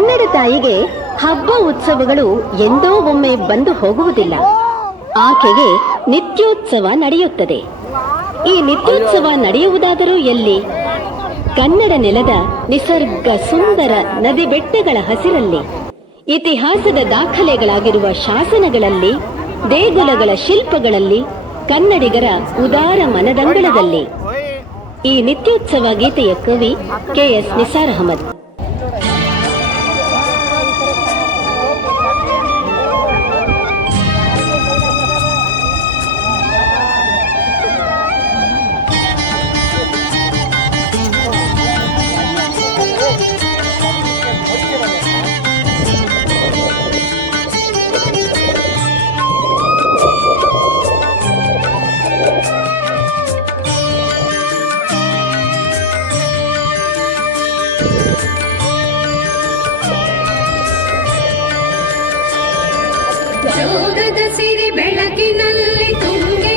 ಕನ್ನಡ ತಾಯಿಗೆ ಹಬ್ಬ ಉತ್ಸವಗಳು ಎಂದೋ ಒಮ್ಮೆ ಬಂದು ಹೋಗುವುದಿಲ್ಲ. ಆಕೆಗೆ ನಿತ್ಯೋತ್ಸವ ನಡೆಯುತ್ತದೆ. ಈ ನಿತ್ಯೋತ್ಸವ ನಡೆಯುವುದಾದರೂ ಎಲ್ಲಿ? ಕನ್ನಡ ನೆಲದ ನಿಸರ್ಗ ಸುಂದರ ನದಿ ಬೆಟ್ಟಗಳ ಹಸಿರಲ್ಲಿ, ಇತಿಹಾಸದ ದಾಖಲೆಗಳಾಗಿರುವ ಶಾಸನಗಳಲ್ಲಿ, ದೇಗುಲಗಳ ಶಿಲ್ಪಗಳಲ್ಲಿ, ಕನ್ನಡಿಗರ ಉದಾರ ಮನದಂಗಳದಲ್ಲಿ. ಈ ನಿತ್ಯೋತ್ಸವ ಗೀತೆಯ ಕವಿ ಕೆ.ಎಸ್. ನಿಸಾರ್ ಅಹಮದ್. ಜೋಗದ ಸಿರಿ ಬೆಳಕಿನಲ್ಲಿ ತುಂಗೆ